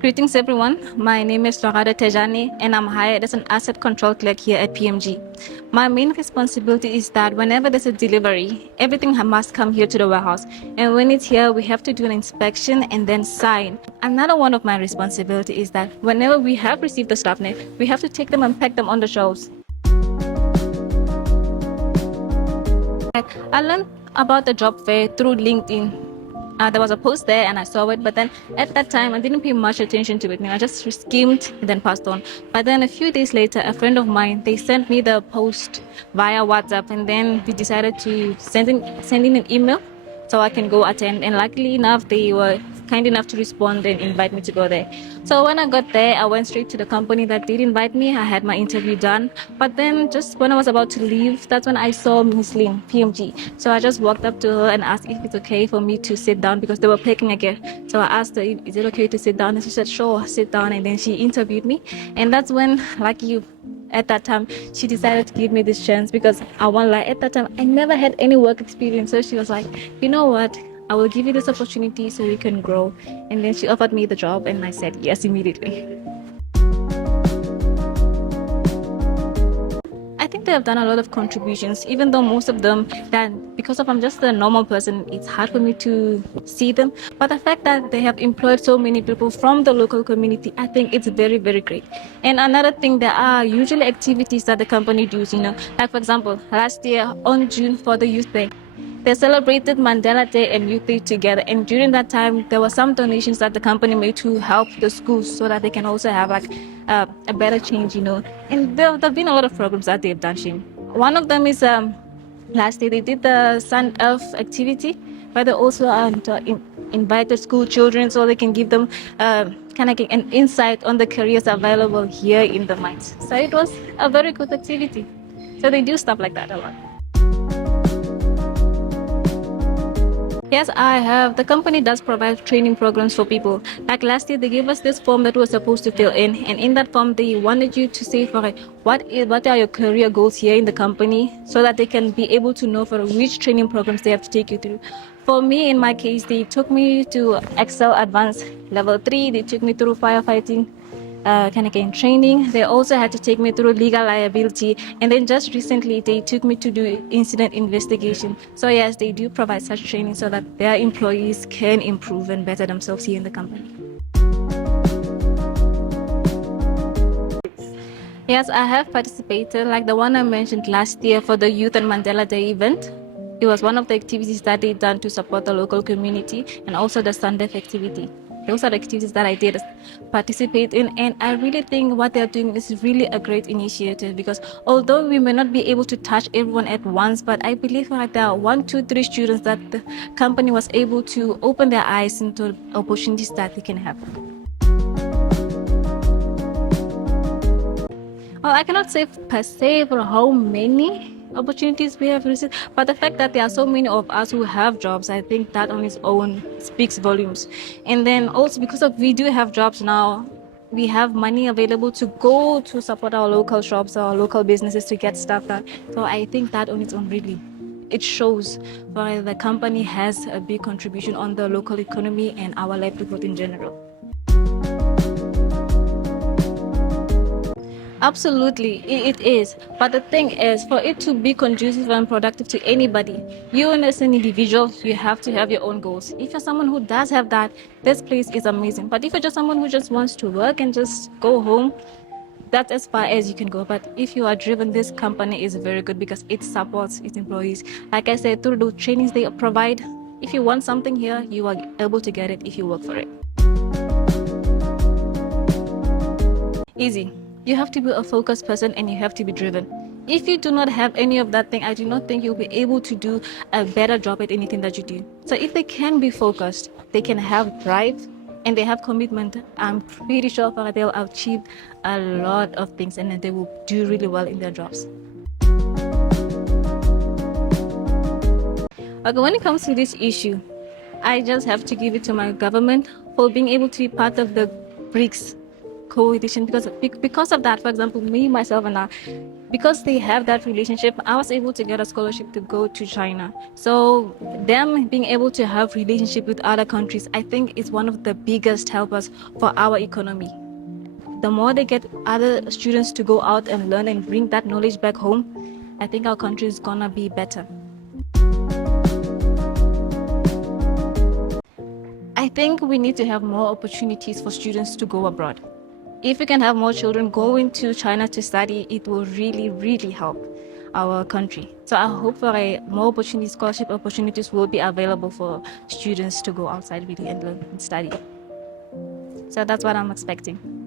Greetings, everyone. My name is Lorada Tejani, and I'm hired as an asset control clerk here at PMG. My main responsibility is that whenever there's a delivery, everything must come here to the warehouse. And when it's here, we have to do an inspection and then sign. Another one of my responsibility is that whenever we have received the staff net, we have to take them and pack them on the shelves. I learned about the job fair through LinkedIn. There was a post there and I saw it, but then at that time I didn't pay much attention to it. I just skimmed and then passed on. But then a few days later, a friend of mine, they sent me the post via WhatsApp, and then we decided to send in an email so I can go attend. And luckily enough, they were kind enough to respond and invite me to go there. So when I got there, I went straight to the company that did invite me. I had my interview done. But then just when I was about to leave, that's when I saw Miss Lin, PMG. So I just walked up to her and asked if it's okay for me to sit down because they were packing again. So I asked her, is it okay to sit down? And she said, sure, sit down. And then she interviewed me. And that's when, like you, at that time, she decided to give me this chance because I won't lie, at that time, I never had any work experience. So she was like, you know what? I will give you this opportunity so you can grow. And then she offered me the job and I said yes immediately. I think they have done a lot of contributions, even though most of them, that because of I'm just a normal person, it's hard for me to see them. But the fact that they have employed so many people from the local community, I think it's very, very great. And another thing, there are usually activities that the company does, like for example, last year on June for the Youth Day, they celebrated Mandela Day and Youth Day together. And during that time, there were some donations that the company made to help the schools so that they can also have a better change, And there have been a lot of programs that they've done, Shim. One of them is last year they did the Sun Earth activity, but they also invited school children so they can give them kind of an insight on the careers available here in the mines. So it was a very good activity. So they do stuff like that a lot. Yes, I have. The company does provide training programs for people. Like last year, they gave us this form that we were supposed to fill in. And in that form, they wanted you to say for what are your career goals here in the company so that they can be able to know for which training programs they have to take you through. For me, in my case, they took me to Excel Advanced Level 3. They took me through firefighting training. They also had to take me through legal liability, and then just recently they took me to do incident investigation. So yes, they do provide such training so that their employees can improve and better themselves here in the company. Yes, I have participated, like the one I mentioned last year for the Youth and Mandela Day event. It was one of the activities that they done to support the local community, and also the Sunday activity. Those are the activities that I did participate in, and I really think what they're doing is really a great initiative because although we may not be able to touch everyone at once, but I believe that there are 1, 2, 3 students that the company was able to open their eyes into opportunities that they can have. Well, I cannot say per se for how many opportunities we have received, but the fact that there are so many of us who have jobs, I think that on its own speaks volumes. And then also because we do have jobs now, we have money available to go to support our local shops, our local businesses to get stuff done. So I think that on its own really, it shows that the company has a big contribution on the local economy and our livelihood in general. Absolutely, it is. But the thing is, for it to be conducive and productive to anybody, you as an individual, you have to have your own goals. If you're someone who does have that, this place is amazing. But if you're just someone who just wants to work and just go home, that's as far as you can go. But if you are driven, this company is very good because it supports its employees. Like I said, through the trainings they provide, if you want something here, you are able to get it if you work for it. Easy. You have to be a focused person and you have to be driven. If you do not have any of that thing, I do not think you'll be able to do a better job at anything that you do. So if they can be focused, they can have drive and they have commitment, I'm pretty sure they'll achieve a lot of things and they will do really well in their jobs. Okay, when it comes to this issue, I just have to give it to my government for being able to be part of the BRICS coalition because of that. For example, me, myself, and I, because they have that relationship, I was able to get a scholarship to go to China. So them being able to have relationship with other countries, I think is one of the biggest helpers for our economy. The more they get other students to go out and learn and bring that knowledge back home, I think our country is gonna be better. I think we need to have more opportunities for students to go abroad. If we can have more children going to China to study, it will really, really help our country. So I hope for more opportunities, scholarship opportunities will be available for students to go outside really and learn and study. So that's what I'm expecting.